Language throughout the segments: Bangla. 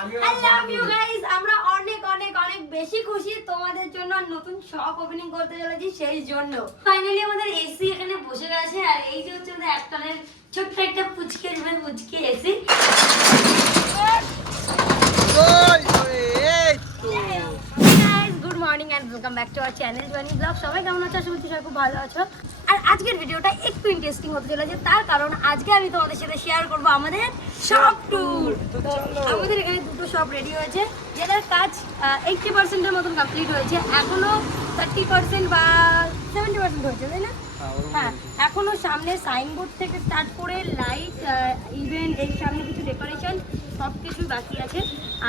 আই লাভ ইউ গাইস আমরা অনেক অনেক অনেক বেশি খুশি তোমাদের জন্য নতুন শপ ওপেনিং করতে চলেছি সেই জন্য। ফাইনালি আমাদের এসি এখানে বসে গেছে আর এই যে হচ্ছে আমাদের একটনের ছোট্ট একটা পুচকে রুমে পুচকে AC guys good morning and welcome back to our channel Johnny blog সবাই কেমন আছো? আশা করছি সবাই খুব ভালো আছো। আজকের ভিডিওটা একটু ইন্টারেস্টিং হতে চলেছে। তার কারণ আজকে আমি তোমাদের সাথে শেয়ার করব আমাদের শপ ট্যুর আমাদের এখানে দুটো শপ রেডি হয়েছে যেটার কাজ এইটটি পার্সেন্টের মতন কমপ্লিট হয়েছে। এখনও থার্টি পার্সেন্ট বা সেভেন্টি পার্সেন্ট হয়েছে তাই না? হ্যাঁ এখনও সামনে সাইনবোর্ড থেকে স্টার্ট করে লাইট ইভেন্ট এই সামনে কিছু ডেকোরেশন সব কিছু বাকি আছে।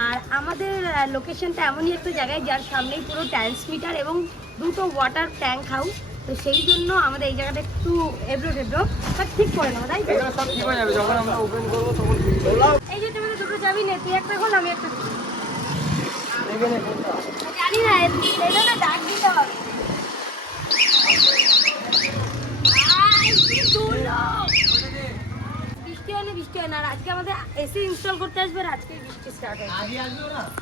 আর আমাদের লোকেশনটা এমনই একটা জায়গায় যার সামনেই পুরো ট্রান্সমিটার এবং দুটো ওয়াটার ট্যাঙ্ক হাউস তো সেই জন্য আমাদের এই জায়গাটা একটু এবড়ো টেবড়ো বাট ঠিক করে নেব তাই এই যে তুমি দুটো চাবি নে তুই একটা খোল আমি একটা। জানি না এটা না ডাক দিতে হবে। আই, কি ধুলো! বৃষ্টি হয় না আর আজকে আমাদের এসি ইনস্টল করতে আসবে আর আজকে বৃষ্টি স্টার্ট হয়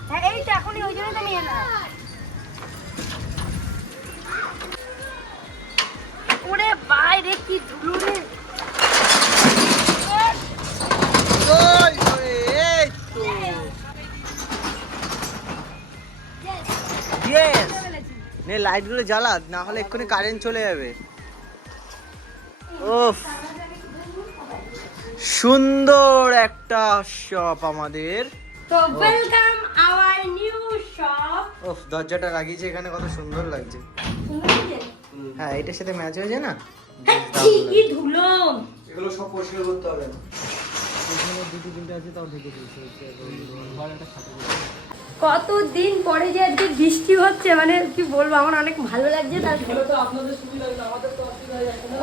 হ্যাঁ এই তো এখনই ওই জন্য তো আমি এলাম। ওরে বাইরে কি ধুলো রে। নে লাইটগুলো জ্বালা না হলে এক্ষুনি কারেন্ট চলে যাবে। ওফ সুন্দর একটা শপ আমাদের। তো ওয়েলকাম আওয়ার নিউ শপ ওফ দরজাটা লাগিয়েছে এখানে কত সুন্দর লাগছে। হ্যাঁ এটার সাথে ম্যাচ হয়েছে না? কি ধুলো? এগুলো সব পরিষ্কার করতে হবে। না এখানে দুটো তিনটে আছে তাও ঢেকে দিয়েছে কতদিন পরে যে আজকে বৃষ্টি হচ্ছে মানে কি বলব আমার অনেক ভালো লাগছে তার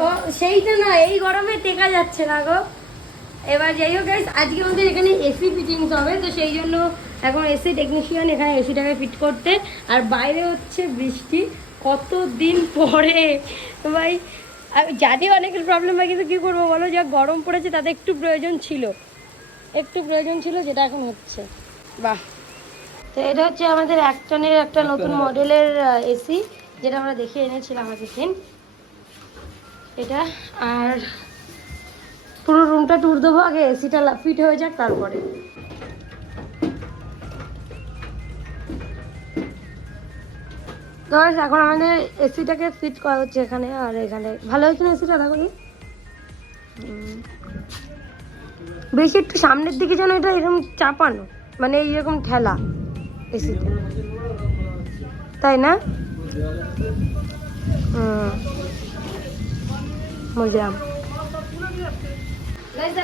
ও সেইটা না এই গরমে টেকা যাচ্ছে না গো। এবার যাই হোক আজকে আমাদের এখানে এসি ফিটিংস হবে তো সেই জন্য এখন এসি টেকনিশিয়ান এখানে এসিটাকে ফিট করতে আর বাইরে হচ্ছে বৃষ্টি। কত দিন পরে? ভাই জানি অনেকের প্রবলেম হয় কিন্তু কী করব বলো? যা গরম পড়েছে তাতে একটু প্রয়োজন ছিল। একটু প্রয়োজন ছিল যেটা এখন হচ্ছে। বাহ। তো এটা হচ্ছে আমাদের একটনের একটা নতুন মডেলের এসি যেটা আমরা দেখে এনেছিলাম আগের দিন। এটা আর পুরো রুমটা ট্যুর দেবো আগে এসিটা ফিট হয়ে যাক তারপরে। তো এখন আমাদের এসিটাকে ফিট করা হচ্ছে এখানে আর এখানে। ভালো হয়েছে না এসিটা দেখো? বেশি একটু সামনের দিকে যেন এটা এরকম চাপানো মানে এইরকম ঠেলা এসিতে তাই না? বুঝলাম।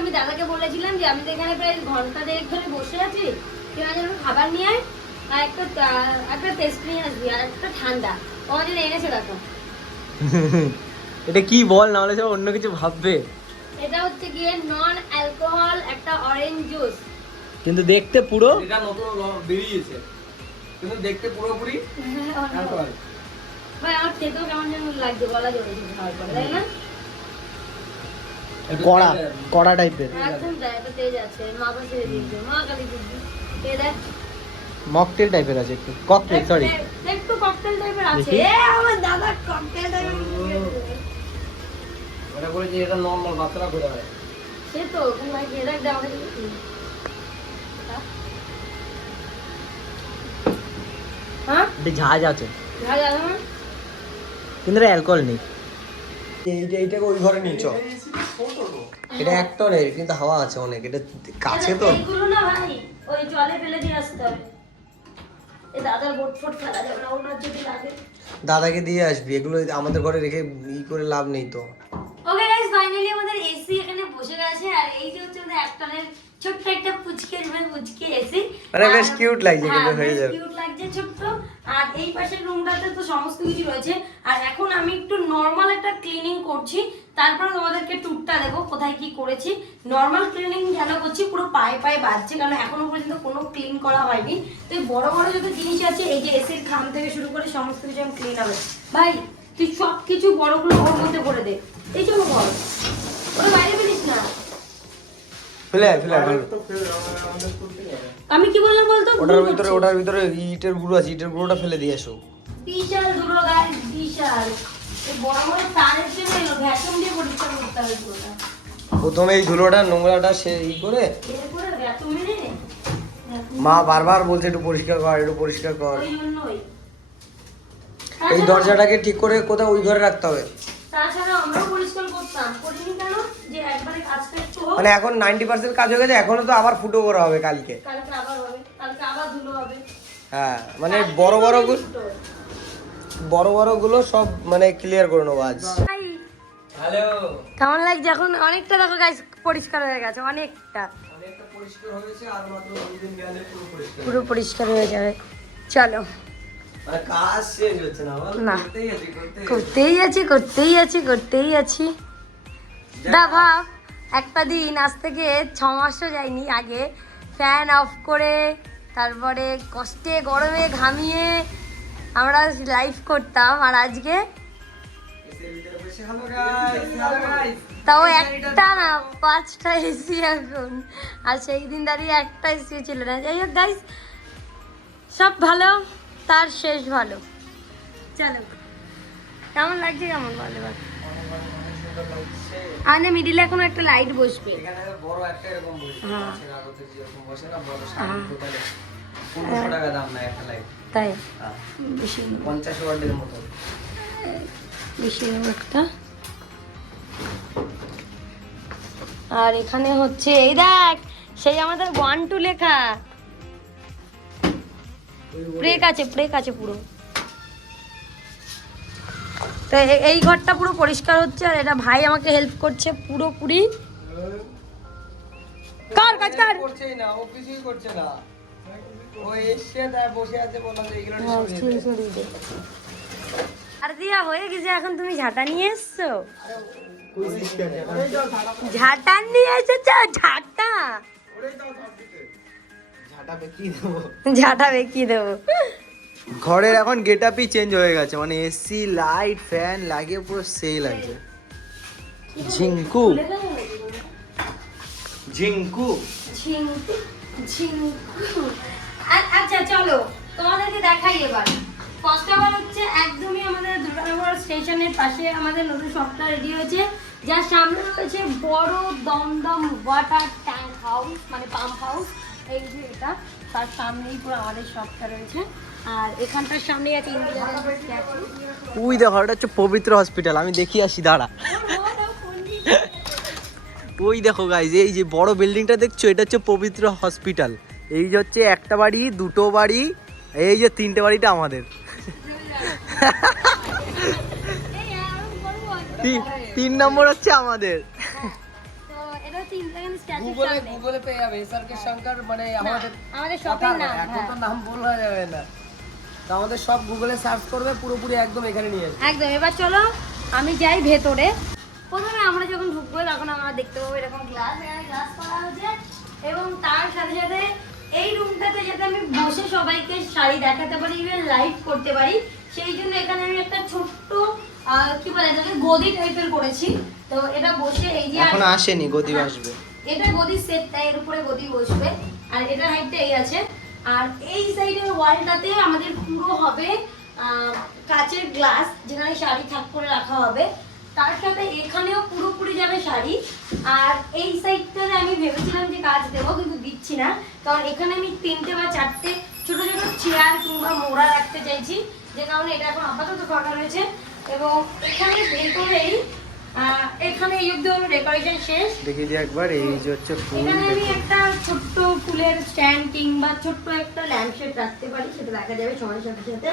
আমি দাদাকে বলেছিলাম যে আমি তো এখানে প্রায় ঘণ্টা দেড়েক ধরে বসে আছি। আমার খাবার নিয়ে আর একটা একটা নিয়ে আসবি আর একটা ঠান্ডা। জন্য এনেছে দেখো। এটা কি বল না হলে সব অন্য কিছু ভাববে। এটা হচ্ছে গিয়ে নন অ্যালকোহল একটা অরেঞ্জ জুস কিন্তু দেখতে পুরো এটা নতুন বেরিয়েছে। কিন্তু দেখতে পুরোপুরি alcohol। ভাই আমার খেতেও কেমন যেন লাগছে গলা খাওয়ার পরে তাই না? কড়া কড়া টাইপের একদম তাই একটা তেজ আছে। মাথা ছেড়ে দিয়েছে মা কালী দিদি এ দেখ। মকটেল টাইপের আছে একটু। ককটেল সরি একটু ককটেল টাইপের আছে। এ আমার দাদা ককটেল টাইপের ওটা বলেছে এটা নর্মাল বাচ্চারা করে হয় সে তো তুমি ভাই খেয়ে দেখ দে হ্যাঁ? এটা ঝাঁজ আছে। যা যা না কিন্তু এটা অ্যালকোহল নেই। এইটা এইটাকে ওই ঘরে নিয়ে চ এটা একটনের কিন্তু হাওয়া আছে অনেক। এটা কাছে তো। এইগুলো না ভাই ওই জলে ফেলে দিয়ে আসতে হবে। দাদাকে দিয়ে আসবি এগুলো আমাদের ঘরে রেখে ই করে লাভ নেই তো। ওকে গাইস ফাইনালি আমাদের এসি এখানে বসে গেছে আর এই যে হচ্ছে আমাদের একটনের ছোট্ট একটা পুচকে রুমে পুচকে এসি মানে বেশ cute লাগছে কিন্তু হয়ে যাবে। কিউট লাগছে ছোট্ট। আর এই পাশের রুমটাতে তো সমস্ত কিছু রয়েছে। আর এখন আমি একটু নর্মাল একটা ক্লিনিং করছি। তারপরে তোমাদেরকে টুরটা দেবো কোথায় কি করেছি। নর্মাল ক্লিনিং যেন করছি পুরো পায়ে পায়ে বাজছে কারণ এখনও পর্যন্ত কোনো ক্লিন করা হয়নি। তো বড় বড় যত জিনিস আছে এই যে এসির খাম থেকে শুরু করে সমস্ত কিছু আমি ক্লিন হবে। ভাই তুই সব কিছু বড়গুলো ওর মধ্যে করে দে। এই জন্য বল। ওরা বাইরে ফেলিস না। আমি কি বললাম বল ওটার ভিতরে ওটার ভিতরে ইটের গুঁড়ো আছে ইটের গুঁড়োটা ফেলে দিয়ে আসো বিশাল ধুলো গাছ বিশাল। প্রথমে এই ধুলোটা নোংরাটা সে ই করে মা বারবার বলছে একটু পরিষ্কার কর একটু পরিষ্কার কর। এই দরজাটাকে ঠিক করে কোথাও ওই ঘরে রাখতে হবে। মানে এখন নাইনটি পার্সেন্ট কাজ হয়ে গেছে এখনও তো আবার ফুটো করা হবে কালকে। হ্যাঁ মানে বড় বড় বড় বড়গুলো সব মানে ক্লিয়ার করে নেব আজ। হ্যালো কেমন লাগছে এখন? অনেকটা দেখো গাছ পরিষ্কার হয়ে গেছে অনেকটা। অনেকটা পরিষ্কার হয়েছে আর মাত্র দুদিন গেলে পুরো পরিষ্কার হয়ে যাবে। চলো। মানে না। করতেই আছি করতেই আছি। করতেই আছি দা ভাব একটা দিন আজ থেকে ছ মাসও যায়নি আগে। ফ্যান অফ করে তারপরে কষ্টে গরমে ঘামিয়ে আমরা লাইভ করতাম আর আজকে। তাও একটা না পাঁচটা এসি এখন আর সেই দিন দাঁড়িয়ে একটা এসি ছিল না যাই হোক গাইস সব ভালো তার শেষ ভালো চলো কেমন লাগছে কেমন বলো। আমাদের মিডিলে এখন একটা লাইট বসবে হ্যাঁ। টাকা দাম না একটা লাইট তাই? হ্যাঁ, বেশি পঞ্চাশ ওয়াটের মতো। বেশি একটা। আর এখানে হচ্ছে এই দেখ সেই আমাদের ওয়ান টু লেখা। ব্রেক আছে ব্রেক আছে পুরো। তো এই ঘরটা পুরো পরিষ্কার হচ্ছে আর এটা ভাই আমাকে হেল্প করছে পুরোপুরি। কার কাজ কার? করছেই না ও কিছুই করছে না। হ্যাঁ। আর দিয়া হয়ে গেছে এখন তুমি ঝাঁটা নিয়ে এসছো? ঝাঁটা নিয়ে এসেছ? ঝাঁটা? ঝাঁটা বেঁকিয়ে দেবো। ঘরের এখন গেট আপই চেঞ্জ হয়ে গেছে মানে এসি লাইট ফ্যান লাগিয়ে পুরো সেই লাগছে ঝিঙ্কু। ঝিঙ্কু। ঝিঙ্কু ঝিঙ্কু। আচ্ছা চলো তোমাদেরকে দেখাই এবার। ফার্স্ট আবার হচ্ছে একদমই আমাদের দুর্গানগর স্টেশনের পাশে আমাদের নতুন শপটা রেডি হয়েছে। যার সামনে রয়েছে বড় দমদম ওয়াটার ট্যাঙ্ক হাউস মানে পাম্প হাউস এই যে এটা তার সামনেই পুরো আমাদের শপটা রয়েছে। আর এখানটার সামনেই আছে ইন্দিরা উই দেখো এটা হচ্ছে পবিত্র হসপিটাল আমি দেখি আসি দাঁড়া। ওই দেখো গাইজ এই যে বড় বিল্ডিংটা দেখছ এটা হচ্ছে পবিত্র হসপিটাল এই যে হচ্ছে একটা বাড়ি দুটো বাড়ি এই যে তিনটে বাড়িটা আমাদের। তিন- তিন নম্বর হচ্ছে আমাদের। গুগলে গুগলে পেয়ে যাবে এসআরকে শঙ্কর মানে আমাদের আমাদের শপের নাম এখন হ্যাঁ। তো নাম বলা যাবে না। তো আমাদের সব গুগলে সার্চ করবে পুরোপুরি একদম এখানে নিয়ে আসবে একদম এবার চলো আমি যাই ভেতরে। প্রথমে আমরা যখন ঢুকবো তখন আমরা দেখতে পাবো এরকম গ্লাস গ্লাস করা হয়েছে এবং তার সাথে সাথে এই রুমটাতে যাতে আমি বসে সবাইকে শাড়ি দেখাতে পারি ইভেন লাইভ করতে পারি সেই জন্য এখানে আমি একটা ছোট্ট কি বলে এটাকে গদি টাইপের করেছি। তো এটা বসে এই যে এখন আসেনি গদি আসবে। এটা গদির সেটটা এর উপরে গদি বসবে। আর এটার হাইটটা এই আছে। আর এই সাইডের ওয়ালটাতে আমাদের পুরো হবে কাচের গ্লাস যেখানে শাড়ি থাক করে রাখা হবে। তার সাথে এখানেও পুরোপুরি যাবে শাড়ি। আর এই সাইডটাতে আমি ভেবেছিলাম যে কাজ দেবো কিন্তু দিচ্ছি না। কারণ এখানে আমি তিনটে বা চারটে ছোট ছোট চেয়ার কিংবা মোড়া রাখতে চাইছি। যে কারণে এটা এখন আপাতত ফাঁকা রয়েছে। এবং এখানে ভেতরেই এখানে এই অব্দি হলো ডেকোরেশন শেষ। দেখি যে একবার এই যে হচ্ছে ফুল এখানে আমি একটা ছোট্ট ফুলের স্ট্যান্ড কিংবা ছোট্ট একটা ল্যাম্পশেড রাখতে পারি সেটা দেখা যাবে সময়ের সাথে সাথে।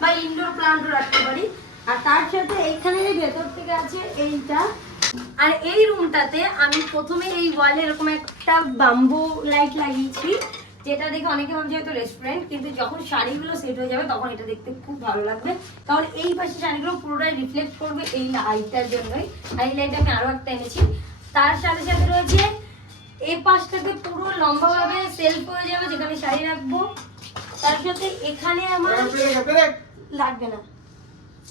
বা ইনডোর প্লান্টও রাখতে পারি। আর তার সাথে এইখানে যে ভেতর থেকে আছে এইটা আর এই রুমটাতে আমি প্রথমে এই ওয়ালে এরকম একটা বাম্বু লাইট লাগিয়েছি যেটা দেখে অনেকে ভাবছে হয়তো রেস্টুরেন্ট কিন্তু যখন শাড়িগুলো সেট হয়ে যাবে তখন এটা দেখতে খুব ভালো লাগবে। কারণ এই পাশে শাড়িগুলো পুরোটাই রিফ্লেক্ট করবে এই লাইটটার জন্যই। আর এই লাইট আমি আরও একটা এনেছি। তার সাথে সাথে রয়েছে এই পাশটাতে পুরো লম্বাভাবে সেলফ হয়ে যাবে যেখানে শাড়ি রাখব। তার সাথে এখানে আমার লাগবে না।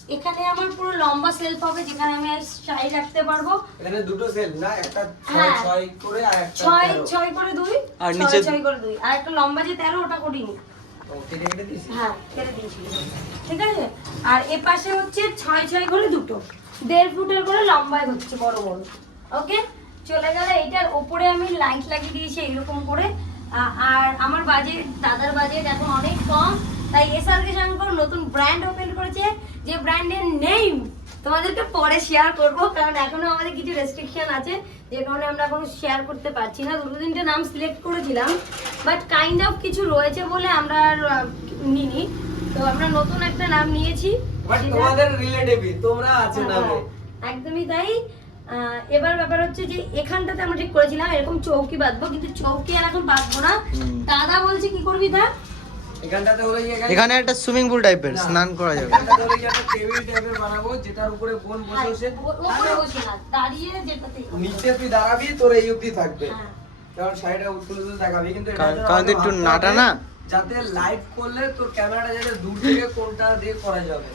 এখানে আমার পুরো লম্বা সেলফ হবে যেখানে আমি শাড়ি রাখতে পারব। এখানে দুটো সেল না? একটা হ্যাঁ। ছয় ছয় করে আর একটা ছয় তেরো। ছয় করে দুই আর নিচে- ছয় করে দুই। আর একটা লম্বা যে তেরো ওটা করিনি। কেটে দিয়েছি হ্যাঁ কেটে দিয়েছি। ঠিক আছে? আর এ পাশে হচ্ছে ছয় ছয় করে দুটো। দেড় ফুটের করে লম্বায় হচ্ছে বড় বড়। ওকে? চলে গেলে এটার ওপরে আমি লাইট লাগিয়ে দিয়েছি এইরকম করে। আর আমার বাজেট দাদার বাজেট এখন অনেক কম। তাই এসআরকে শঙ্কর নতুন ব্র্যান্ড ওপেন করেছে যে ব্র্যান্ডের নেম তোমাদেরকে পরে শেয়ার করব কারণ এখনও আমাদের কিছু রেস্ট্রিকশন আছে যে কারণে আমরা এখনও শেয়ার করতে পারছি না। দুটো তিনটে নাম সিলেক্ট করেছিলাম বাট কাইন্ড অফ কিছু রয়েছে বলে আমরা নিইনি। তো আমরা নতুন একটা নাম নিয়েছি বাট তোমাদের রিলেটিভই তোমরা আছো না হ্যাঁ, একদমই তাই। আহ, এবার ব্যাপার হচ্ছে যে এখানটাতে আমরা ঠিক করেছিলাম এরকম চৌকি বাঁধবো কিন্তু চৌকি আর এখন বাঁধবো না। দাদা বলছে কি করবি দা এখানে একটা সুইমিং পুল টাইপের স্নান করা যাবে। টেবিল টাইপের বানাবো যেটার উপরে বোন বসে না দাঁড়িয়ে নিচে তুই দাঁড়াবি তোর এই অবধি থাকবে। হ্যাঁ। কারণ শাড়িটা দেখাবি কিন্তু কারণ- একটু নাটা না? যাতে লাইভ করলে তোর ক্যামেরাটা যাতে দূর থেকে কোনটা দিয়ে করা যাবে।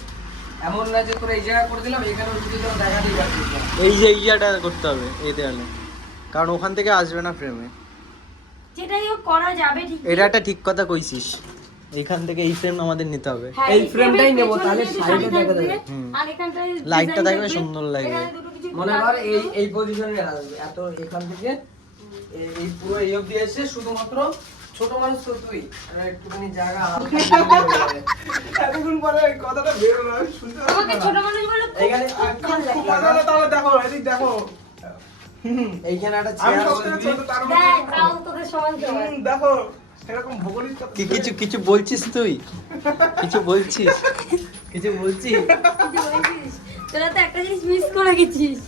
এমন না যে তোর এই জায়গা করে দিলাম এখানে যদি তোর দেখাতেই পারছিস না। এই যে এই জায়গাটা করতে হবে এই দেওয়ালে কারণ ওখান থেকে আসবে না ফ্রেমে যেটাই হোক করা যাবে ঠিক এটা একটা ঠিক কথা কইছিস। এইখান থেকে এই ফ্রেম আমাদের নিতে হবে। হ্যাঁ, এই frame-এর নেব, তাহলে শাড়ি দেখা যাবে। আর এখানটায় লাইটটা থাকবে, সুন্দর লাগবে। এখানে মনে কর এই এই পজিশনে আসবে এত এখান থেকে এই- পুরো এই অবধি এসে শুধুমাত্র ছোট মানুষ তো তুই। আর একটুখানি জায়গা এতক্ষণ পরে কথাটা বেরোলো আমি শুনতে আমাকে ছোট মানুষ বলে এখানে তাহলে দেখো এদিক দেখো। এইখানে একটা চেয়ার দেখ, কি কিছু কিছু বলছিস তুই? কিছু বলছিস? কিছু বলছিস? তোরা তো একটা জিনিস মিস করে গেছিস।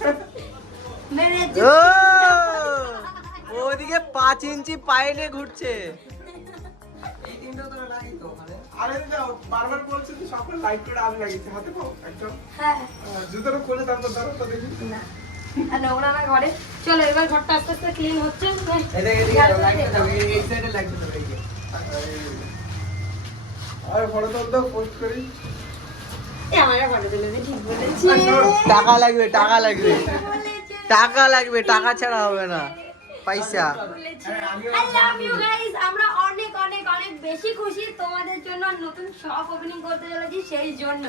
মেরে ওদিকে পাঁচ ইঞ্চি পায়ে নিয়ে ঘুরছে। এই তিনটা তো নাই তো ওখানে আরে যাও বারবার বলছে সকল লাইট করে আমি লাগিয়েছি। হাতে পাও একদম। হ্যাঁ। আহ, জুতোটা খুলে তারপর ধরো তো দেখি। না। আর নোংরা না ঘরে? চলো এবার ঘরটা আস্তে আস্তে ক্লিন হচ্ছে। এদিকে এদিকে লাইটটা যাবে এই- এই সাইডে লাইটটা যাবে এই যে। আর ফটো তো পোস্ট করি। আমার ফটো তুলে দে, ঠিক বলেছি টাকা লাগবে টাকা লাগবে। টাকা লাগবে টাকা ছাড়া হবে না। পয়সা. আমরা অনেক অনেক অনেক বেশি খুশি তোমাদের জন্য নতুন শপ ওপেনিং করতে চলেছি সেই জন্য।